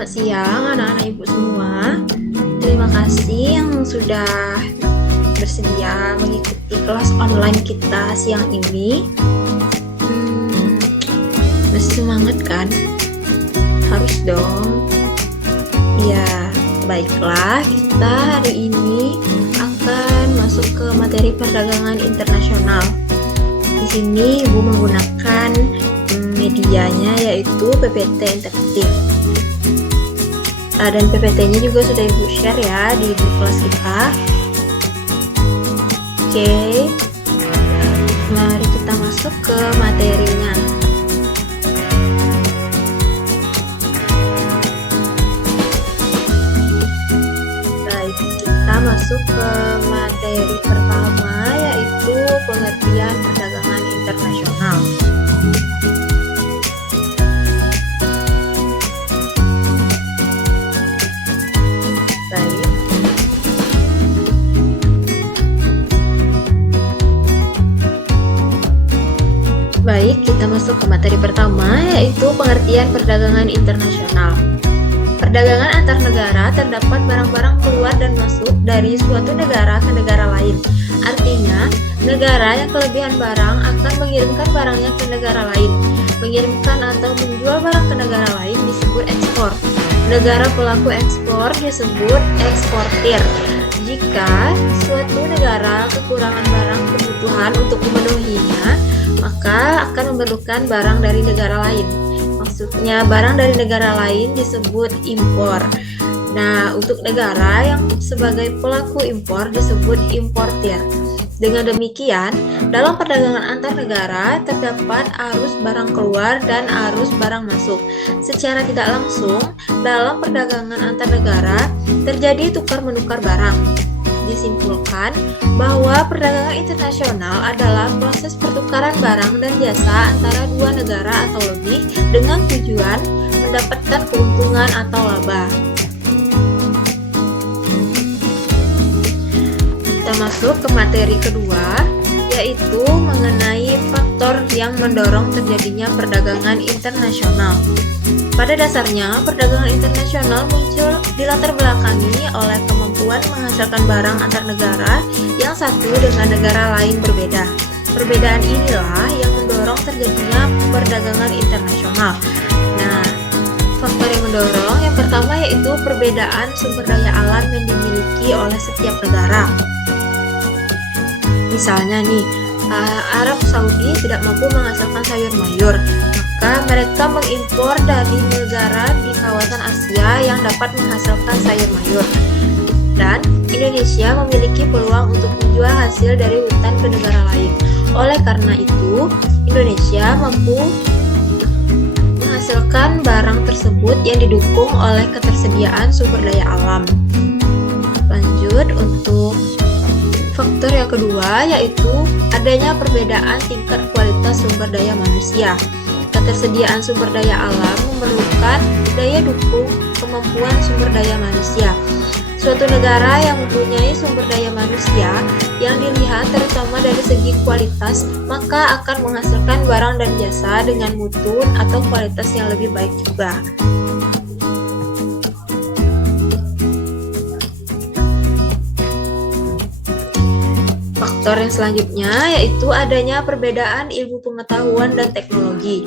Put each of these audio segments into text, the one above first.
selamat siang anak-anak ibu semua. Terima kasih yang sudah bersedia mengikuti kelas online kita siang ini. Masih semangat kan? Harus dong. Ya, baiklah, kita hari ini akan masuk ke materi perdagangan internasional. Di sini ibu menggunakan medianya yaitu PPT interaktif. Dan PPT-nya juga sudah ibu share ya di kelas kita. Oke, mari kita masuk ke materinya. Baik, kita masuk ke materi pertama yaitu pengertian perdagangan internasional. Baik, kita masuk ke materi pertama yaitu pengertian perdagangan internasional. Perdagangan antar negara terdapat barang-barang keluar dan masuk dari suatu negara ke negara lain. Artinya, negara yang kelebihan barang akan mengirimkan barangnya ke negara lain. Mengirimkan atau menjual barang ke negara lain disebut ekspor. Negara pelaku ekspor disebut eksportir. Jika suatu negara kekurangan barang kebutuhan untuk memenuhinya, maka akan memerlukan barang dari negara lain. Maksudnya barang dari negara lain disebut impor. Nah, untuk negara yang sebagai pelaku impor disebut importir. Dengan demikian, dalam perdagangan antar negara terdapat arus barang keluar dan arus barang masuk. Secara tidak langsung, dalam perdagangan antar negara terjadi tukar-menukar barang. Disimpulkan bahwa perdagangan internasional adalah proses pertukaran barang dan jasa antara dua negara atau lebih dengan tujuan mendapatkan keuntungan atau laba. Kita masuk ke materi kedua, yaitu mengenai faktor yang mendorong terjadinya perdagangan internasional. Pada dasarnya, perdagangan internasional muncul dilatar belakangi oleh kemampuan menghasilkan barang antar negara yang satu dengan negara lain berbeda. Perbedaan inilah yang mendorong terjadinya perdagangan internasional. Nah, faktor yang mendorong yang pertama yaitu perbedaan sumber daya alam yang dimiliki oleh setiap negara. Misalnya nih, Arab Saudi tidak mampu menghasilkan sayur mayur, maka mereka mengimpor dari negara di kawasan Asia yang dapat menghasilkan sayur mayur. Dan Indonesia memiliki peluang untuk menjual hasil dari hutan ke negara lain. Oleh karena itu, Indonesia mampu menghasilkan barang tersebut yang didukung oleh ketersediaan sumber daya alam. Lanjut untuk faktor yang kedua yaitu adanya perbedaan tingkat kualitas sumber daya manusia. Ketersediaan sumber daya alam memerlukan daya dukung kemampuan sumber daya manusia. Suatu negara yang mempunyai sumber daya manusia yang dilihat terutama dari segi kualitas, maka akan menghasilkan barang dan jasa dengan mutu atau kualitas yang lebih baik juga. Faktor yang selanjutnya yaitu adanya perbedaan ilmu pengetahuan dan teknologi.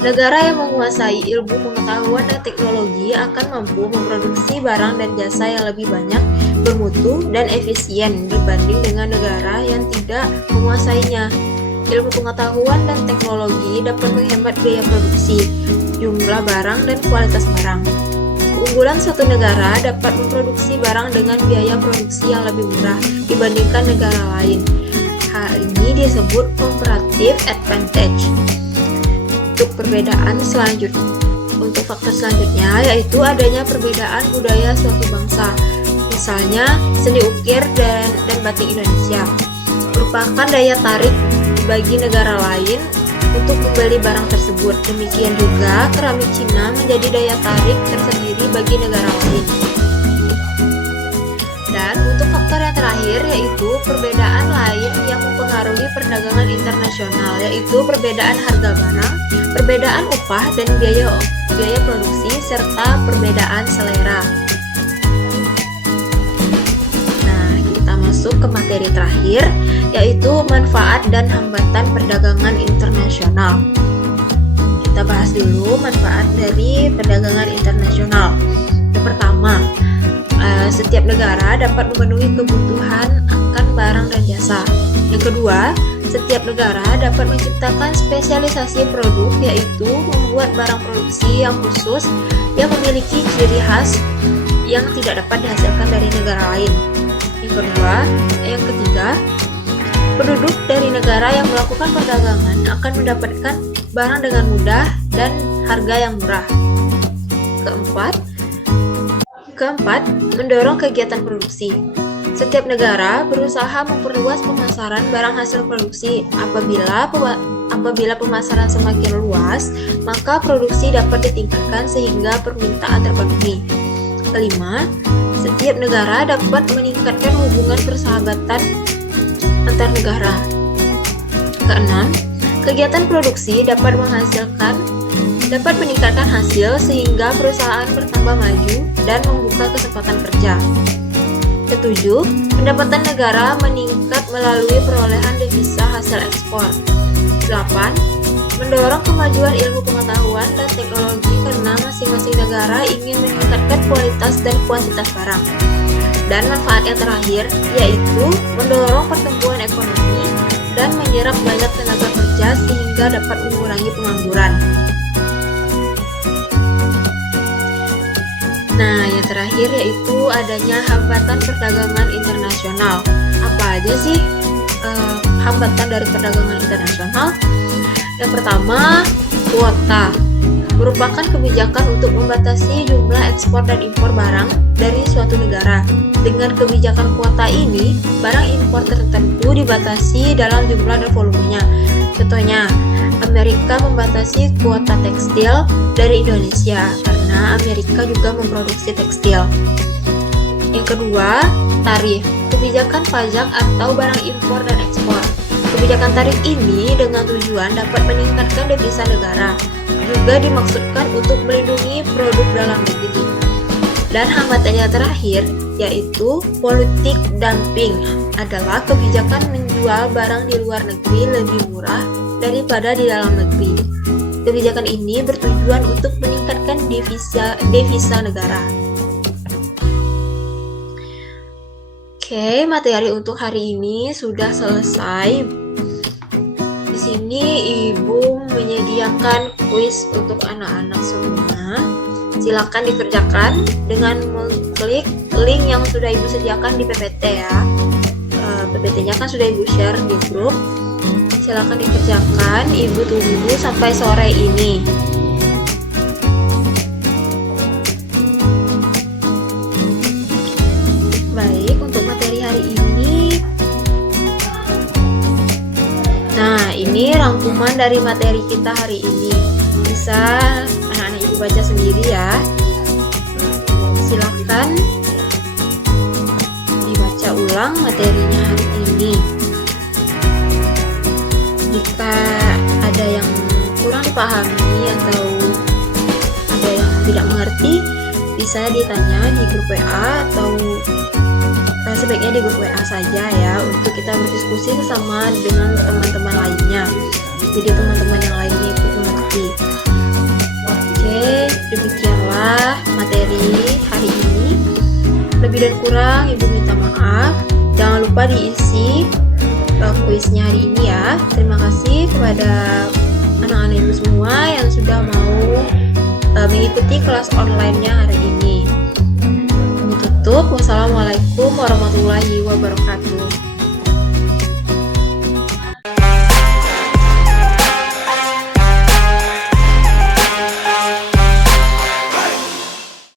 Negara yang menguasai ilmu pengetahuan dan teknologi akan mampu memproduksi barang dan jasa yang lebih banyak, bermutu, dan efisien dibanding dengan negara yang tidak menguasainya. Ilmu pengetahuan dan teknologi dapat menghemat biaya produksi, jumlah barang, dan kualitas barang. Keunggulan suatu negara dapat memproduksi barang dengan biaya produksi yang lebih murah dibandingkan negara lain. Hal ini disebut comparative advantage. Untuk perbedaan selanjutnya, untuk faktor selanjutnya yaitu adanya perbedaan budaya suatu bangsa. Misalnya seni ukir dan batik Indonesia merupakan daya tarik bagi negara lain untuk membeli barang tersebut. Demikian juga keramik Cina menjadi daya tarik tersendiri bagi negara lain. Dan untuk faktor yang terakhir yaitu perbedaan lain yang mempengaruhi perdagangan internasional, yaitu perbedaan harga barang, perbedaan upah dan biaya biaya produksi, serta perbedaan selera. Nah, kita masuk ke materi terakhir, yaitu manfaat dan hambatan perdagangan internasional. Kita bahas dulu manfaat dari perdagangan internasional. Yang pertama, setiap negara dapat memenuhi kebutuhan akan barang dan jasa. Yang kedua, setiap negara dapat menciptakan spesialisasi produk, yaitu membuat barang produksi yang khusus yang memiliki ciri khas yang tidak dapat dihasilkan dari negara lain. Yang ketiga, penduduk dari negara yang melakukan perdagangan akan mendapatkan barang dengan mudah dan harga yang murah. Keempat, mendorong kegiatan produksi. Setiap negara berusaha memperluas pemasaran barang hasil produksi. Apabila pemasaran semakin luas, maka produksi dapat ditingkatkan sehingga permintaan terpenuhi. Kelima, setiap negara dapat meningkatkan hubungan persahabatan antar negara. Keenam, kegiatan produksi dapat meningkatkan hasil sehingga perusahaan bertambah maju dan membuka kesempatan kerja. Ketujuh, pendapatan negara meningkat melalui perolehan devisa hasil ekspor. 8. Mendorong kemajuan ilmu pengetahuan dan teknologi karena masing-masing negara ingin meningkatkan kualitas dan kuantitas barang. Dan manfaat yang terakhir yaitu mendorong pertumbuhan ekonomi dan menyerap banyak tenaga kerja sehingga dapat mengurangi pengangguran. Nah, yang terakhir yaitu adanya hambatan perdagangan internasional. Apa aja sih hambatan dari perdagangan internasional? Yang pertama, kuota merupakan kebijakan untuk membatasi jumlah ekspor dan impor barang dari suatu negara. Dengan kebijakan kuota ini, barang impor tertentu dibatasi dalam jumlah dan volumenya. Contohnya, Amerika membatasi kuota tekstil dari Indonesia karena Amerika juga memproduksi tekstil. Yang kedua, tarif, kebijakan pajak atau barang impor dan ekspor. Kebijakan tarif ini dengan tujuan dapat meningkatkan devisa negara, juga dimaksudkan untuk melindungi produk dalam negeri. Dan hambatannya terakhir yaitu politik dumping, adalah kebijakan menjual barang di luar negeri lebih murah daripada di dalam negeri. Kebijakan ini bertujuan untuk meningkatkan devisa negara. Oke, materi untuk hari ini sudah selesai. Di sini Ibu menyediakan kuis untuk anak-anak semua. Silakan dikerjakan dengan mengklik link yang sudah Ibu sediakan di PPT ya. PPT-nya kan sudah Ibu share di grup. Silakan dikerjakan. Ibu tunggu sampai sore ini. Baik, untuk materi hari ini. Nah, ini rangkuman dari materi kita hari ini. Bisa anak-anak Ibu baca sendiri ya. Silakan dibaca ulang materinya hari ini. Jika ada yang kurang dipahami atau ada yang tidak mengerti, bisa ditanya di grup WA atau sebaiknya di grup WA saja ya, untuk kita berdiskusi bersama dengan teman-teman lainnya. Jadi teman-teman yang lainnya ikut mengerti. Oke, demikianlah materi hari ini. Lebih dan kurang Ibu minta maaf. Jangan lupa diisi kuisnya hari ini ya. Terima kasih kepada anak-anak Ibu semua yang sudah mau mengikuti kelas online-nya hari ini. Tutup. Wassalamualaikum warahmatullahi wabarakatuh.